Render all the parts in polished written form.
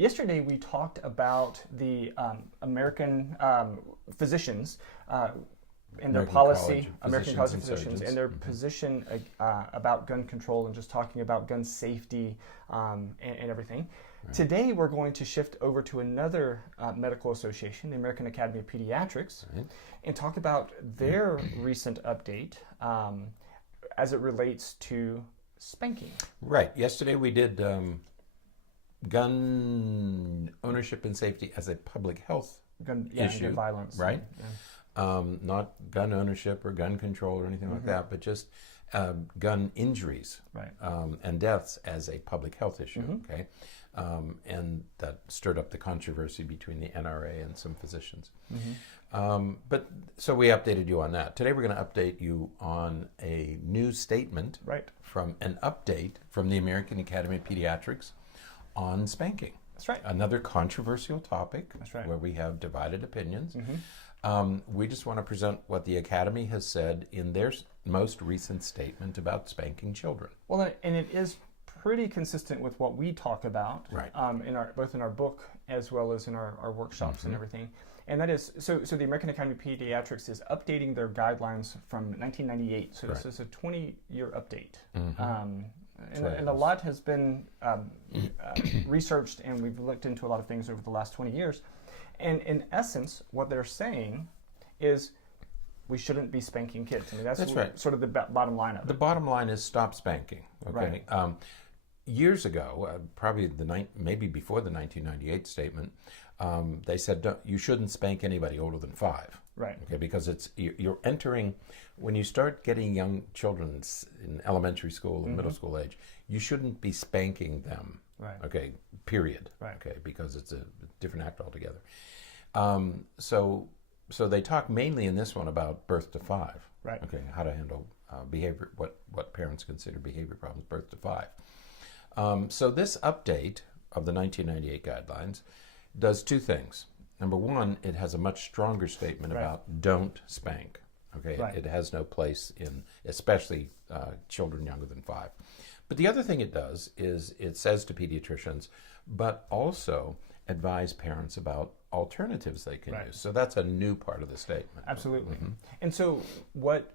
yesterday we talked about the American physicians and their policy, American College of Physicians, and their position about gun control and just talking about gun safety and everything. Right. Today we're going to shift over to another medical association, the American Academy of Pediatrics, right, and talk about their recent update as it relates to spanking. Right. Yesterday we did gun ownership and safety as a public health issue, gun violence, right? Yeah. Not gun ownership or gun control or anything like that, but just gun injuries, right, and deaths as a public health issue. Okay, and that stirred up the controversy between the NRA and some physicians. But so we updated you on that. Today we're going to update you on a new statement, right, from an update from the American Academy of Pediatrics on spanking. That's right. Another controversial topic. That's right. Where we have divided opinions. We just want to present what the Academy has said in their most recent statement about spanking children. Well, and it is pretty consistent with what we talk about, right, both in our book as well as in our workshops and everything. And that is, so the American Academy of Pediatrics is updating their guidelines from 1998. So this is a 20-year update. And a lot has been researched, and we've looked into a lot of things over the last 20 years. And in essence, what they're saying is we shouldn't be spanking kids. I mean, that's right, sort of the bottom line of it. The bottom line is stop spanking. Okay. Right. Years ago, probably maybe before the 1998 statement, they said you shouldn't spank anybody older than 5. Right. Okay, because you're entering, when you start getting young children in elementary school and middle school age, you shouldn't be spanking them. Right. Okay. Period. Right. Okay, because it's a different act altogether. So they talk mainly in this one about birth to 5. Right. Okay, how to handle behavior, what parents consider behavior problems, birth to 5. So this update of the 1998 guidelines does 2 things. Number one, it has a much stronger statement about don't spank. Okay, right. It has no place in, especially children younger than 5. But the other thing it does is it says to pediatricians, but also advise parents about alternatives they can use. So that's a new part of the statement. Absolutely. And so what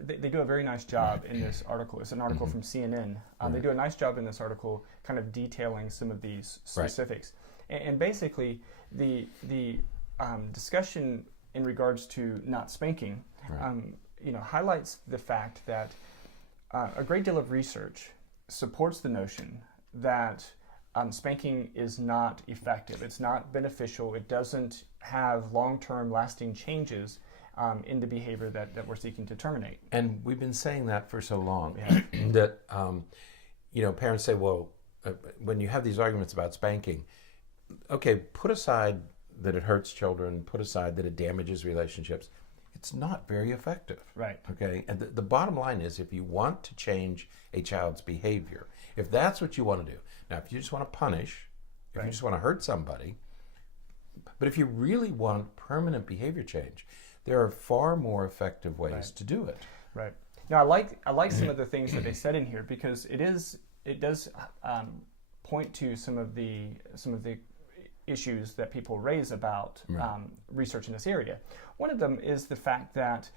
they do a very nice job in this article. It's an article from CNN. They do a nice job in this article kind of detailing some of these specifics. And basically the discussion in regards to not spanking highlights the fact that a great deal of research supports the notion that spanking is not effective. It's not beneficial. It doesn't have long-term lasting changes in the behavior that we're seeking to terminate. And we've been saying that for so long that parents say, well, when you have these arguments about spanking, okay, put aside that it hurts children, put aside that it damages relationships. It's not very effective. Right. Okay. And the bottom line is, if you want to change a child's behavior, if that's what you want to do. Now, if you just want to punish, if you just want to hurt somebody, but if you really want permanent behavior change, there are far more effective ways to do it. Right. Now, I like some of the things that they said in here, because it does point to some of the issues that people raise about research in this area. One of them is the fact that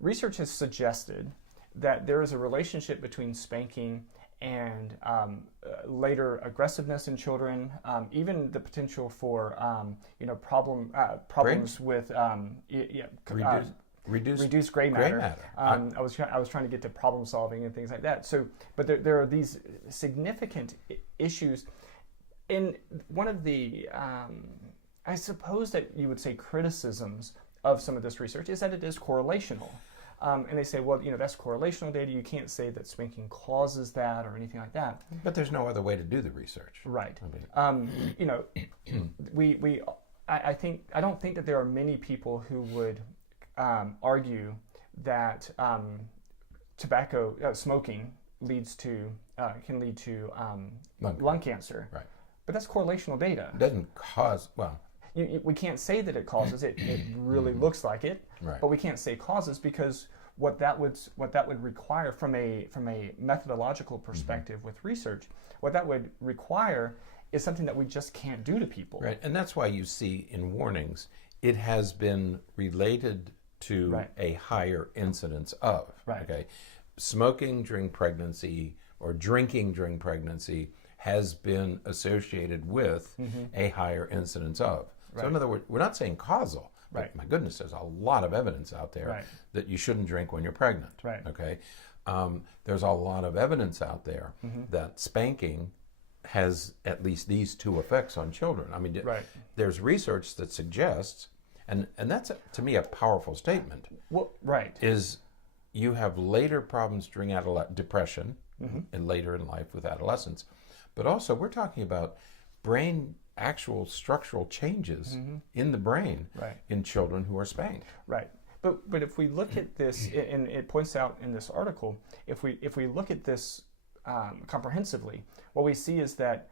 research has suggested that there is a relationship between spanking and later aggressiveness in children, even the potential for problems with reduced gray matter. I was trying to get to problem solving and things like that. So, but there are these significant issues. In one of the, I suppose that you would say, criticisms of some of this research is that it is correlational. And they say, well, that's correlational data. You can't say that spanking causes that or anything like that. But there's no other way to do the research. Right. I don't think that there are many people who would argue that smoking can lead to lung cancer. Right. But that's correlational data. It doesn't cause, we can't say that it causes it. It really looks like it, but we can't say causes, because what that would require from a methodological perspective with research, what that would require is something that we just can't do to people. Right, and that's why you see in warnings, it has been related to a higher incidence of. Okay, smoking during pregnancy or drinking during pregnancy has been associated with a higher incidence of. So in other words, we're not saying causal. But my goodness, there's a lot of evidence out there that you shouldn't drink when you're pregnant. Okay, there's a lot of evidence out there that spanking has at least these two effects on children. I mean, there's research that suggests, and that's to me a powerful statement. Well, is you have later problems during depression and later in life with adolescence, but also we're talking about brain actual structural changes in the brain in children who are spanked. But if we look at this, and it points out in this article, if we look at this comprehensively, what we see is that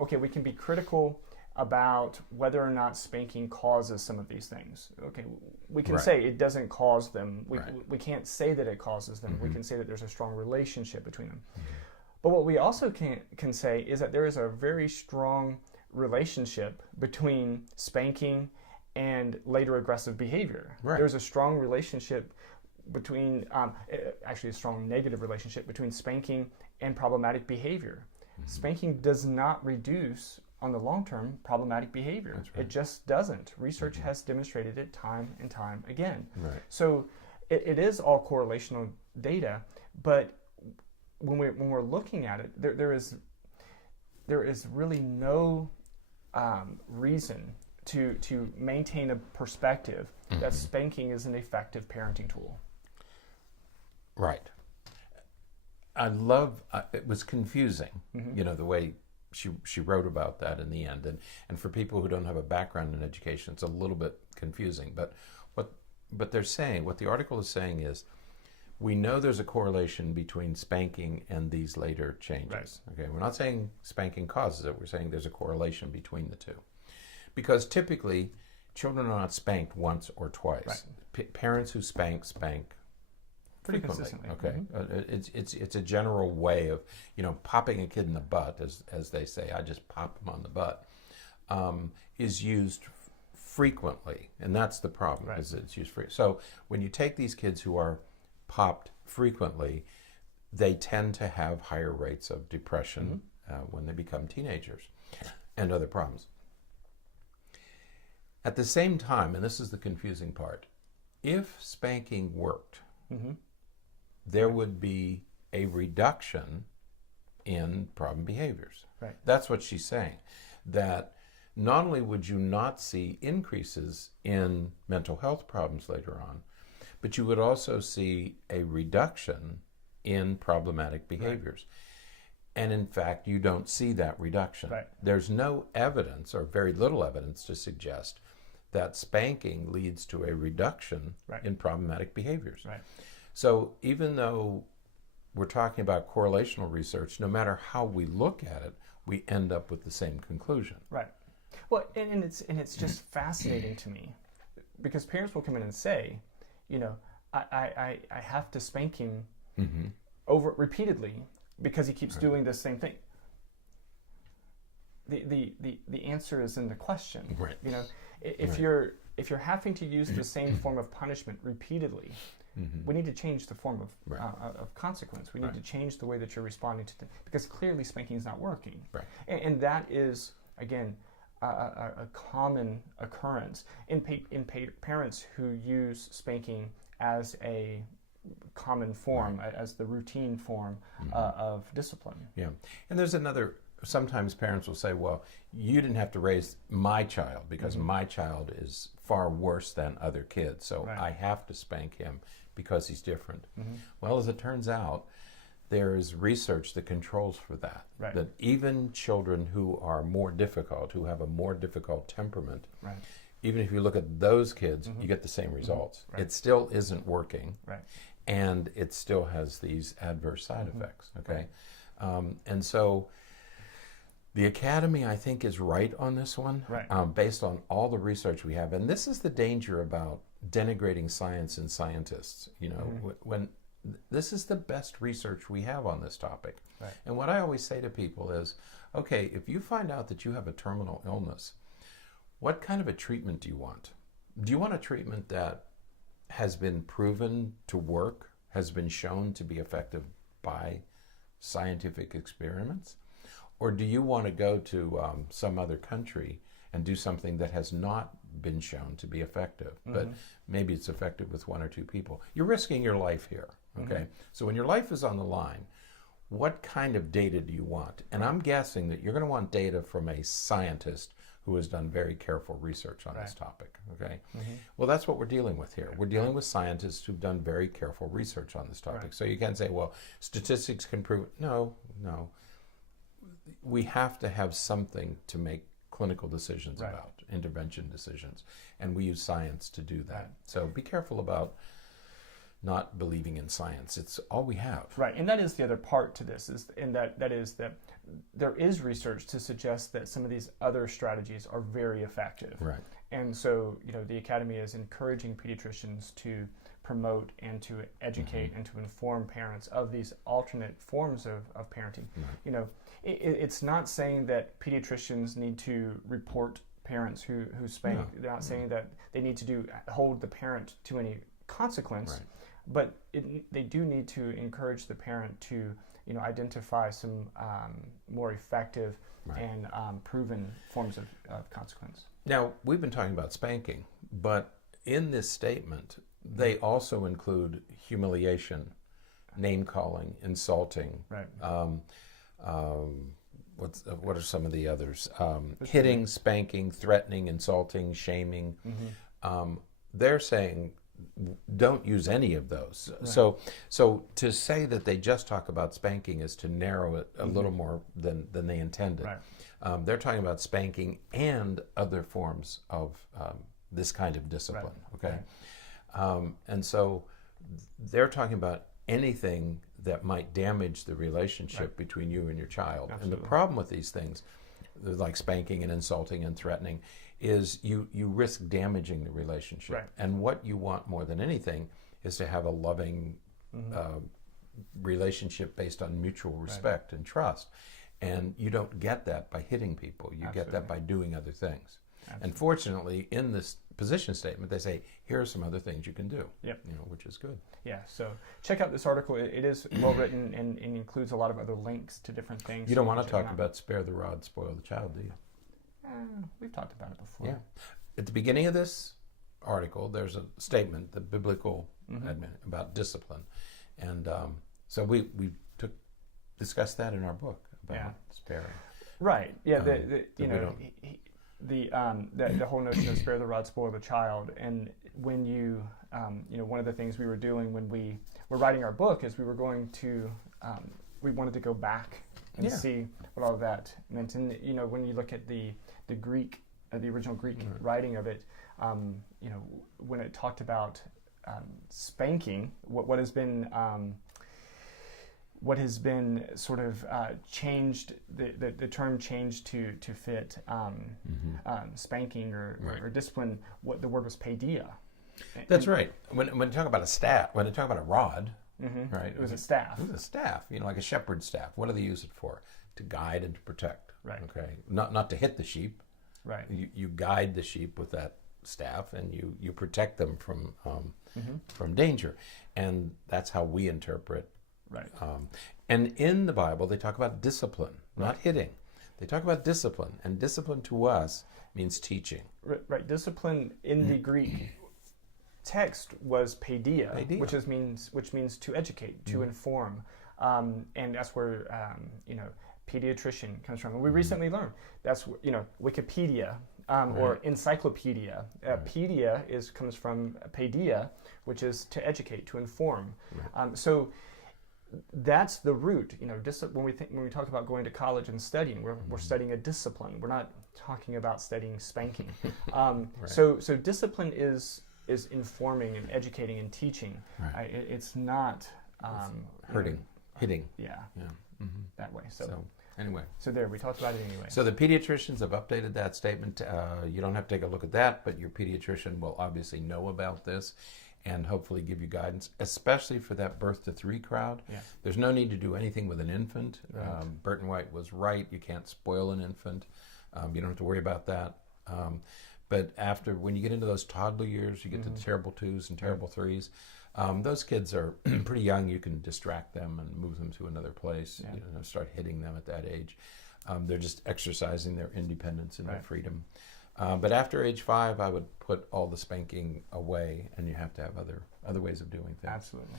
okay, we can be critical about whether or not spanking causes some of these things. Okay, we can say it doesn't cause them. We can't say that it causes them. We can say that there's a strong relationship between them. But what we also can say is that there is a very strong relationship between spanking and later aggressive behavior. There's a strong relationship between, actually a strong negative relationship between spanking and problematic behavior. Spanking does not reduce, on the long term, problematic behavior. It just doesn't. Research has demonstrated it time and time again. So it is all correlational data, but when we're looking at it, there is really no reason to maintain a perspective that spanking is an effective parenting tool. I love, it was confusing, you know, the way she wrote about that in the end. And for people who don't have a background in education, it's a little bit confusing. But what they're saying, what the article is saying is, we know there's a correlation between spanking and these later changes. Okay, we're not saying spanking causes it. We're saying there's a correlation between the two. Because typically, children are not spanked once or twice. Parents who spank frequently. Okay, it's a general way of, you know, popping a kid in the butt, as they say. I just pop them on the butt. Is used frequently, and that's the problem. Is it's used So when you take these kids who are popped frequently, they tend to have higher rates of depression when they become teenagers and other problems. At the same time, and this is the confusing part, if spanking worked, there would be a reduction in problem behaviors. That's what she's saying. That not only would you not see increases in mental health problems later on, but you would also see a reduction in problematic behaviors. And in fact, you don't see that reduction. There's no evidence, or very little evidence, to suggest that spanking leads to a reduction in problematic behaviors. So even though we're talking about correlational research, no matter how we look at it, we end up with the same conclusion. Well, and it's just fascinating to me, because parents will come in and say, you know, I have to spank him over repeatedly because he keeps doing the same thing. The answer is in the question. You know, if you're having to use the same form of punishment repeatedly, we need to change the form of consequence. We need to change the way that you're responding to because clearly spanking is not working. And that is, again, a common occurrence in parents who use spanking as a common form, as the routine form of discipline. And there's another, sometimes parents will say, well, you didn't have to raise my child because my child is far worse than other kids, so I have to spank him because he's different. Well, as it turns out, there is research that controls for that. That even children who are more difficult, who have a more difficult temperament, even if you look at those kids, you get the same results. It still isn't working, and it still has these adverse side effects. Okay, and so the Academy, I think, is right on this one, based on all the research we have. And this is the danger about denigrating science and scientists. You know, when this is the best research we have on this topic. Right. And what I always say to people is, okay, if you find out that you have a terminal illness, what kind of a treatment do you want? Do you want a treatment that has been proven to work, has been shown to be effective by scientific experiments? Or do you want to go to some other country and do something that has not been shown to be effective, but maybe it's effective with 1 or 2 people? You're risking your life here, okay? So when your life is on the line, what kind of data do you want? And I'm guessing that you're going to want data from a scientist who has done very careful research on this topic, okay? Well, that's what we're dealing with here. We're dealing with scientists who've done very careful research on this topic. So you can't say, well, statistics can prove it. No. We have to have something to make clinical decisions about, intervention decisions, and we use science to do that. So be careful about not believing in science. It's all we have. Right, and that is the other part to this, is that there is research to suggest that some of these other strategies are very effective. Right. And so, the Academy is encouraging pediatricians to promote and to educate and to inform parents of these alternate forms of parenting. It's not saying that pediatricians need to report parents who spank. No. They're not saying that they need to hold the parent to any consequence, but they do need to encourage the parent to identify some more effective and proven forms of consequence. Now, we've been talking about spanking, but in this statement, they also include humiliation, name-calling, insulting. Right. What are some of the others? Hitting, spanking, threatening, insulting, shaming. They're saying don't use any of those. Right. So to say that they just talk about spanking is to narrow it a little more than they intended. Right. They're talking about spanking and other forms of this kind of discipline. Right. Okay. Right. And so they're talking about anything that might damage the relationship between you and your child. Absolutely. And the problem with these things, like spanking and insulting and threatening, is you risk damaging the relationship. Right. And what you want more than anything is to have a loving relationship based on mutual respect and trust. And you don't get that by hitting people. You get that by doing other things. Absolutely. And fortunately, in this position statement, they say, here are some other things you can do, which is good. Yeah, so check out this article. It is well written and includes a lot of other links to different things. You don't want to talk about spare the rod, spoil the child, do you? We've talked about it before. Yeah. At the beginning of this article, there's a statement, the biblical about discipline. And so we discussed that in our book about sparing. Right. Yeah. The whole notion of spare the rod, spoil the child. And when you, one of the things we were doing when we were writing our book is we were going to, we wanted to go back and see what all of that meant. And, when you look at the Greek, the original Greek writing of it, when it talked about spanking, what has been sort of changed, the term changed to fit spanking or discipline. What the word was paideia. That's right. When you talk about a staff, when they talk about a rod, right? It was a staff. It was a staff, like a shepherd's staff. What do they use it for? To guide and to protect. Right. Okay. Not to hit the sheep. Right. You guide the sheep with that staff, and you protect them from danger, and that's how we interpret. Right. And in the Bible, they talk about discipline, not hitting. They talk about discipline, and discipline to us means teaching. Right. Discipline in the Greek text was paideia, which means to educate, to inform, and that's where pediatrician comes from. And we recently learned that's Wikipedia or encyclopedia. Pedia comes from paideia, which is to educate, to inform. Right. So that's the root. When we talk about going to college and studying, we're studying a discipline. We're not talking about studying spanking. So discipline is informing and educating and teaching. Right. It's not hitting. Yeah. That way. So anyway. So there, we talked about it anyway. So the pediatricians have updated that statement. You don't have to take a look at that, but your pediatrician will obviously know about this. and hopefully give you guidance, especially for that birth to 3 crowd. Yeah. There's no need to do anything with an infant. Right. Burton White was right. You can't spoil an infant. You don't have to worry about that. But when you get into those toddler years, you get to the terrible 2s and terrible 3s. Those kids are pretty young. You can distract them and move them to another place. Yeah. Start hitting them at that age. They're just exercising their independence and their freedom. But after age 5, I would put all the spanking away, and you have to have other ways of doing things. Absolutely.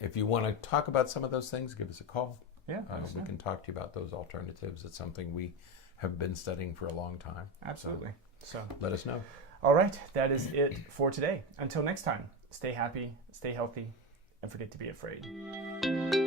If you want to talk about some of those things, give us a call. Yeah, we can talk to you about those alternatives. It's something we have been studying for a long time. Absolutely. So let us know. All right, that is it for today. Until next time, stay happy, stay healthy, and forget to be afraid.